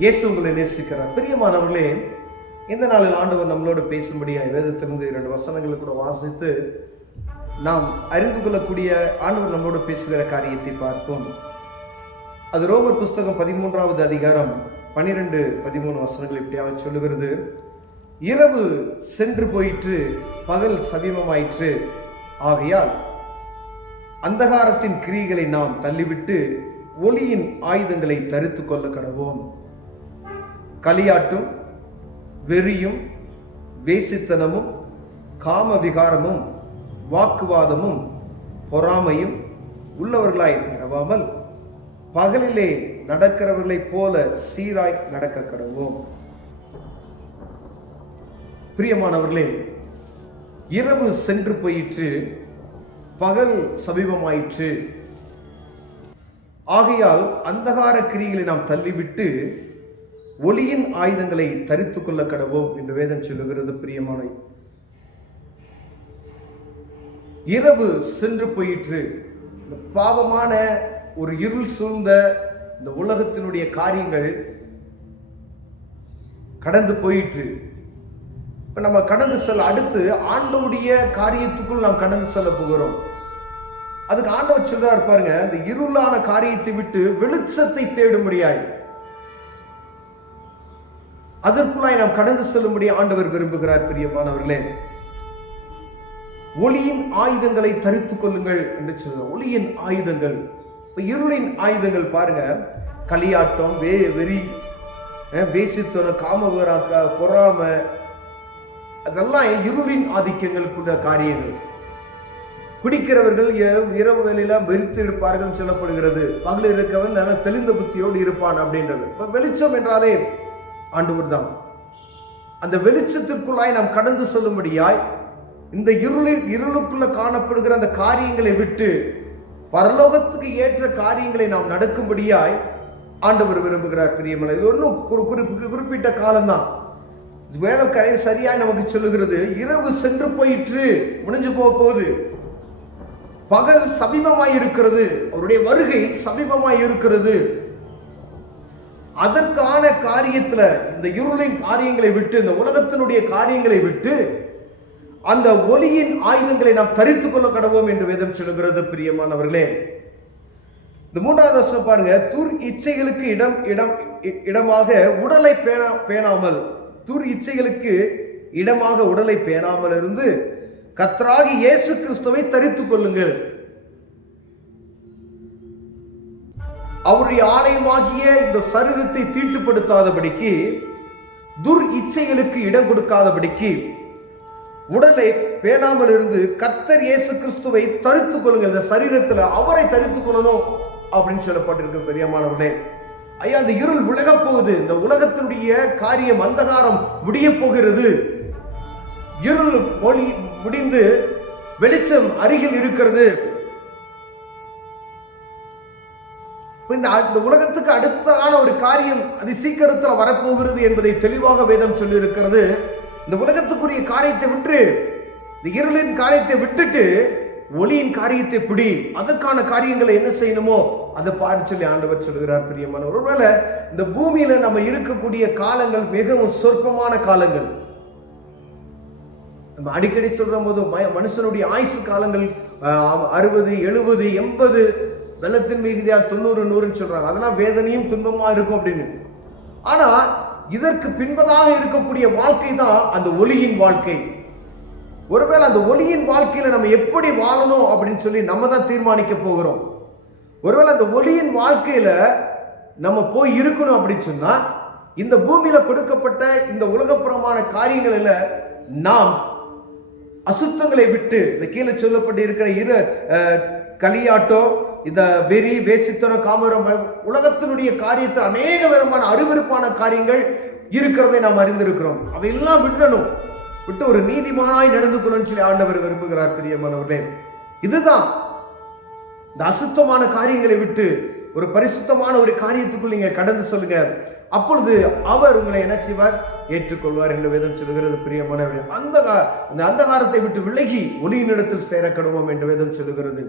இயேசு உங்களை நேசிக்கிறார். பிரியமானவர்களே, இந்த நாளில் ஆண்டவர் நம்மளோடு பேசும்படியாக வேதத்திலிருந்து 2 வசனங்களை கூட வாசித்து நாம் அறிந்து கொள்ளக்கூடிய ஆண்டவர் நம்மளோடு பேசுகிற காரியத்தை பார்ப்போம். அது ரோமர் புஸ்தகம் 13வது அதிகாரம் 12-13 வசனங்கள் இப்படியாக சொல்லுகிறது. இரவு சென்று போயிற்று, பகல் சமீபமாயிற்று. ஆகையால் அந்தகாரத்தின் கிரியைகளை நாம் தள்ளிவிட்டு ஒளியின் ஆயுதங்களை தரித்து கொள்ள கடவோம். களியாட்டும் வெறியும் வேசித்தனமும் காம விகாரமும் வாக்குவாதமும் பொறாமையும் உள்ளவர்களாய் நடவாமல் பகலிலே நடக்கிறவர்களைப் போல சீராய் நடக்க கடவோம். பிரியமானவர்களே, இரவு சென்று போயிற்று, பகல் சமீபமாயிற்று. ஆகையால் அந்தகார கிரியைகளை நாம் தள்ளிவிட்டு ஒளியின் ஆயுதங்களை தரித்து கொள்ள கடவோம் என்று வேதம் சொல்லுகிறது. பிரியமான, இரவு சென்று போயிற்று. இந்த பாவமான ஒரு இருள் சூழ்ந்த இந்த உலகத்தினுடைய காரியங்கள் கடந்து போயிற்று. இப்ப நம்ம கடந்து செல்ல அடுத்து ஆண்டவருடைய காரியத்துக்குள் நாம் கடந்து செல்ல போகிறோம். அதுக்கு ஆண்டவர் சொல்றார் பாருங்க, இந்த இருளான காரியத்தை விட்டு வெளிச்சத்தை தேடும்படியாய் அதற்குள்ளாய் நாம் கடந்து செல்லும்படி ஆண்டவர் விரும்புகிறார். பிரியமானவர்களே, ஒளியின் ஆயுதங்களை தரித்துக் கொள்ளுங்கள் என்று சொல்ற ஒளியின் ஆயுதங்கள். இப்ப இருளின் ஆயுதங்கள் பாருங்க, களியாட்டம், வெறி, வேசித்தனம், காமவராக்க, பொறாம, அதெல்லாம் இருளின் ஆதிக்கங்களுக்குள்ள காரியங்கள். குடிக்கிறவர்கள் இரவு வேலையில வெறித்து இருப்பார்கள் சொல்லப்படுகிறது. பகல் இருக்கவன் நல்ல தெளிந்த புத்தியோடு இருப்பான் அப்படின்றது. இப்ப வெளிச்சம் என்றாலே ஆண்டவர் தான். அந்த வெளிச்சத்திற்குள்ளாய் நாம் கடந்து செல்லும்படியாய் இந்த இருளுக்குள்ள காணப்படுகிற அந்த காரியங்களை விட்டு பரலோகத்துக்கு ஏற்ற காரியங்களை நாம் நடக்கும்படியாய் ஆண்டவர் விரும்புகிறார். பிரியமான, இது ஒன்றும் குறிப்பிட்ட காலம்தான். வேதம் சரியாய் நமக்கு சொல்லுகிறது, இரவு சென்று போயிற்று, முடிஞ்சு போகுது, பகல் சமீபமாய் இருக்கிறது, அவருடைய வருகை சமீபமாய் இருக்கிறது. அதற்கான காரியத்துல இந்த இருளின் காரியங்களை விட்டு, இந்த உலகத்தினுடைய காரியங்களை விட்டு அந்த ஒளியின் ஆயுதங்களை நாம் தரித்துக் கொள்ள கடவோம் என்று வேதம் சொல்லுகிறது. பிரியமானவர்களே, இந்த 3வது வசனம் பாருங்க, துர் இச்சைகளுக்கு இடமாக உடலை பேணாமல், துர் இச்சைகளுக்கு இடமாக உடலை பேணாமல் இருந்து கர்த்தராகிய இயேசு கிறிஸ்துவை தரித்துக் கொள்ளுங்கள். அவருடைய ஆலயமாகிய இந்த சரீரத்தை தீட்டுப்படுத்தாதபடிக்கு, துர் இச்சைகளுக்கு இடம் கொடுக்காதபடிக்கு உடலை பேணாமல் இருந்து கர்த்தர் இயேசு கிறிஸ்துவை தரித்துக் கொள்ளுங்கள். இந்த சரீரத்தில் அவரை தரித்துக் கொள்ளணும் அப்படின்னு சொல்லப்பட்டிருக்கு. பெரியமானவர்களே, ஐயா, இந்த இருள் விலக போகுது, இந்த உலகத்தினுடைய காரியம் அந்தகாரம் முடிய போகிறது, இருள் மொழி முடிந்து வெளிச்சம் அருகில் இருக்கிறது. இந்த உலகத்துக்கு அடுத்தான ஒரு காரியம் அது சீக்கிரத்தில் வரப்போகிறது என்பதை தெளிவாக வேதம் சொல்லி இருக்கிறது. இந்த உலகத்துக்குரிய காரியத்தை விட்டு, இந்த இருளின் காரியத்தை விட்டுட்டு ஒளியின் காரியத்தை பிடி, அதற்கான காரியங்களை என்ன செய்யணுமோ அதை பாரு சொல்லி ஆண்டவர் சொல்கிறார். பிரியமான, ஒருவேளை இந்த பூமியில நம்ம இருக்கக்கூடிய காலங்கள் மிகவும் சொற்பமான காலங்கள். நம்ம அடிக்கடி சொல்ற போது மனுஷனுடைய ஆயுசு காலங்கள் 60, 70, 80, வெள்ளத்தின் மிகுதியா 90, 100 சொல்றாங்க. அதெல்லாம் வேதனையும் துன்பமா இருக்கும் அப்படின்னு. ஆனா இதற்கு பின்பதாக இருக்கக்கூடிய வாழ்க்கை தான் அந்த ஒளியின் வாழ்க்கை. ஒருவேளை அந்த ஒளியின் வாழ்க்கையில நம்ம எப்படி வாழணும் அப்படின்னு சொல்லி நம்ம தான் தீர்மானிக்க போகிறோம். ஒருவேளை அந்த ஒளியின் வாழ்க்கையில நம்ம போய் இருக்கணும் அப்படின்னு சொன்னா, இந்த பூமியில கொடுக்கப்பட்ட இந்த உலகப்புறமான காரியங்களில் நாம் அசுத்தங்களை விட்டு, இந்த கீழே சொல்லப்பட்டு இருக்கிற களியாட்டோ, இந்த வெறி, வேசித்தனம், காமரம், உலகத்தினுடைய காரியத்தில் அநேக விதமான அருவருப்பான காரியங்கள் இருக்கிறதை நாம் அறிந்திருக்கிறோம். அவையெல்லாம் விடணும், விட்டு ஒரு நீதிமானாய் நடந்து கொள்ளணும்னு சொல்லி ஆண்டவர் விரும்புகிறார். பிரியமானவர்களே, இதுதான் இந்த அசுத்தமான காரியங்களை விட்டு ஒரு பரிசுத்தமான ஒரு காரியத்துக்குள் நீங்க கடந்து சொல்லுங்க. அப்பொழுது அவர் உங்களை என்ன செய்வார்? ஏற்றுக்கொள்வார் என்று வேதம் சொல்லுகிறது. பிரியமானவர்களே, அந்த அந்தகாரத்தை விட்டு விலகி ஒளியின் இடத்தில் சேர கடவோம் என்று வேதம் சொல்லுகிறது.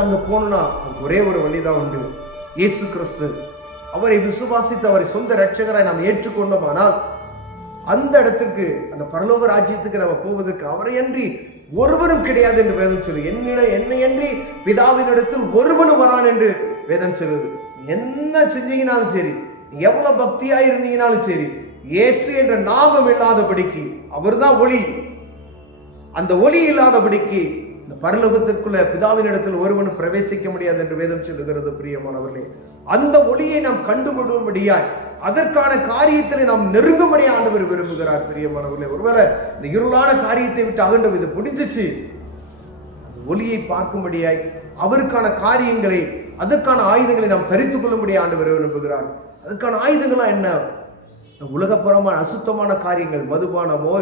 அங்க போகணும்னா ஒரே ஒரு வழிதான் உண்டு, இயேசு கிறிஸ்து. அவரை விசுவாசித்து அவரை சொந்த இரட்சகராய் நாம் ஏற்றுக்கொண்டோமானால் அந்த இடத்துக்கு, அந்த பரலோக ராஜ்யத்துக்கு நம்ம போவதற்கு அவரை அன்றி ஒருவரும் கிடையாது என்று வேதம் சொல்லு. என்னை அன்றி பிதாவினிடத்தில் ஒருவனும் வரான் என்று வேதம் சொல்லுது. என்ன செஞ்சீங்கனாலும் சரி, எவ்வளவு பக்தியா இருந்தீங்கனாலும் சரி, இயேசு என்ற நாமம் இல்லாதபடிக்கு, அவர் தான் ஒளி, அந்த ஒளி இல்லாதபடிக்கு இந்த பரலோகத்திற்குள்ள பிதாவினிடத்தில் ஒருவனும் பிரவேசிக்க முடியாது என்று வேதம் சொல்லுகிறது. பிரியமானவர்களே, அந்த ஒளியை நாம் கண்டுபிடும்படியாய், அதற்கான காரியத்தை நாம் நெருங்கும்படியா ஆண்டவர் விரும்புகிறார். பிரியமானவர்களே, ஒருவேளை இந்த இருளான காரியத்தை விட்டு அகன்று இது முடிஞ்சிச்சு, அந்த ஒளியை பார்க்கும்படியாய் அவருக்கான காரியங்களை, அதற்கான ஆயுதங்களை நாம் தரித்துக் கொள்ளும்படியா ஆண்டவர் விரும்புகிறார். அதுக்கான ஆயுதங்களா என்ன? உலகப்புறமான அசுத்தமான காரியங்கள், மதுபானமோ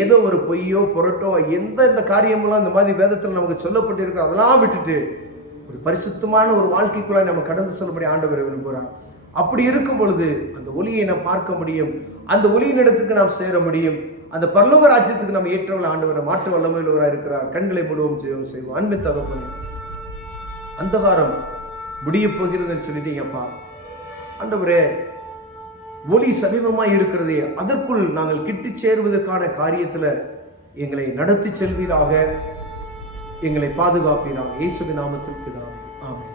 ஏதோ ஒரு பொய்யோ பொருட்டோ, இந்த காரியமெல்லாம் இந்த மாதிரி வேதத்தில் நமக்கு சொல்லப்பட்டிருக்கிறோம், அதெல்லாம் விட்டுட்டு ஒரு பரிசுத்தமான ஒரு வாழ்க்கைக்குள்ள நம்ம கடந்து செல்லும்படி ஆண்டவர் விரும்புகிறார். அப்படி இருக்கும் பொழுது அந்த ஒளியை நாம் பார்க்க முடியும், அந்த ஒளியின் இடத்துக்கு நாம் சேர முடியும், அந்த பரலோக ராஜ்யத்துக்கு நம்ம ஏற்றவர்கள் ஆண்டவரை மாற்று வல்லமையுள்ளவராக இருக்கிறார். கண்களை மூடுவோம், செய்வோம். அன்பின் தகப்பனே, அந்தகாரம் முடிய போகிறதுன்னு சொல்லிட்டீங்கப்பா ஆண்டவரே. ஒளி சமீபமாய் இருக்கிறதே, அதற்குள் நாங்கள் கிட்டி சேருவதற்கான காரியத்தில் எங்களை நடத்தி செல்வீராக, எங்களை பாதுகாப்பீராக. இயேசுவின் நாமத்தில் பிதாவே, ஆமென்.